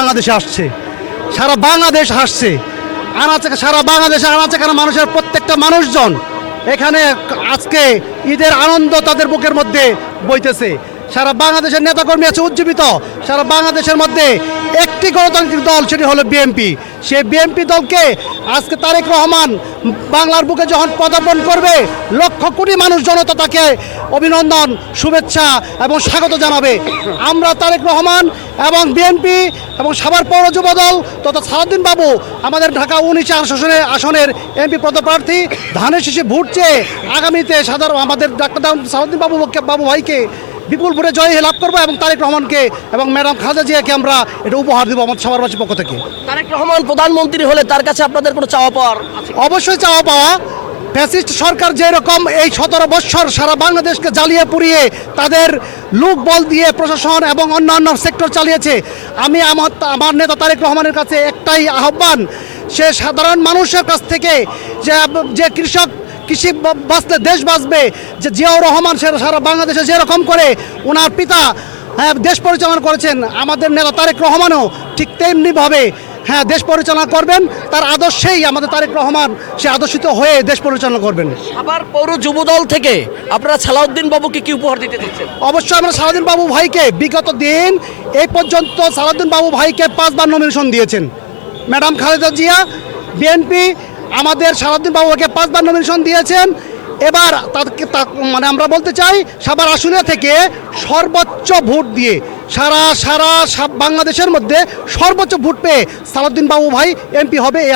বাংলাদেশে আসছে, সারা বাংলাদেশ হাসছে, সারা বাংলাদেশে আনাচে মানুষের প্রত্যেকটা মানুষজন এখানে আজকে ঈদের আনন্দ তাদের বুকের মধ্যে বইতেছে। সারা বাংলাদেশের নেতাকর্মী আছে উজ্জীবিত। সারা বাংলাদেশের মধ্যে একটি গণতান্ত্রিক দল, সেটি হলো বিএনপি। সেই বিএনপি দলকে আজকে তারেক রহমান বাংলার বুকে যখন পদার্পণ করবে, লক্ষ কোটি মানুষ জনতা তাকে অভিনন্দন, শুভেচ্ছা এবং স্বাগত জানাবে। আমরা তারেক রহমান এবং বিএনপি এবং সাভার পৌর যুব দল তথা সালাউদ্দিন বাবু, আমাদের ঢাকা 19 আসনের এমপি পদপ্রার্থী, ধানের শীষে ভোট চেয়ে আগামীতে আমাদের ডাক্তার সালাউদ্দিন বাবু ভাইকে বিপুল ভোটে জয় লাভ করবো এবং তারেক রহমানকে এবং ম্যাডাম খালেদা জিয়াকে আমরা এটা উপহার দেবো আমাদের সবারবাসীর পক্ষ থেকে। তারেক রহমান প্রধানমন্ত্রী হলে তার কাছে আপনাদের কোনো চাওয়া পাওয়ার আছে? অবশ্যই চাওয়া পাওয়া। ফ্যাসিস্ট সরকার যেরকম এই 17 বৎসর সারা বাংলাদেশকে জ্বালিয়ে পুড়িয়ে তাদের লোক বল দিয়ে প্রশাসন এবং অন্যান্য সেক্টর চালিয়েছে, আমি আমার নেতা তারেক রহমানের কাছে একটাই আহ্বান, সে সাধারণ মানুষের কাছ থেকে যে কৃষি বাঁচলে দেশ বাঁচবে, যে জিয়াউর রহমান সারা বাংলাদেশে যেরকম করে ওনার পিতা দেশ পরিচালনা করেছেন, আমাদের নেতা তারেক রহমানও ঠিক তেমনিভাবে দেশ পরিচালনা করবেন। তার আদর্শেই আমাদের তারেক রহমান সে আদর্শিত হয়ে দেশ পরিচালনা করবেন। সাভার পৌর যুবদল থেকে আপনারা সালাউদ্দিন বাবুকে কি উপহার দিতে চাচ্ছেন? অবশ্যই আমরা সালাউদ্দিন বাবু ভাইকে বিগত দিন এই পর্যন্ত সালাউদ্দিন বাবু ভাইকে 5 বার নমিনেশন দিয়েছেন ম্যাডাম খালেদা জিয়া। বিএনপি আমাদের সালাউদ্দিন বাবুকে 5 বার নমিনেশন দিয়েছেন। এবার তাকে মানে আমরা বলতে চাই, সাভার আসনে থেকে সর্বোচ্চ ভোট দিয়ে সারা বাংলাদেশের মধ্যে সর্বোচ্চ ভোট পেয়ে সালাউদ্দিন বাবু ভাই এমপি হবে এই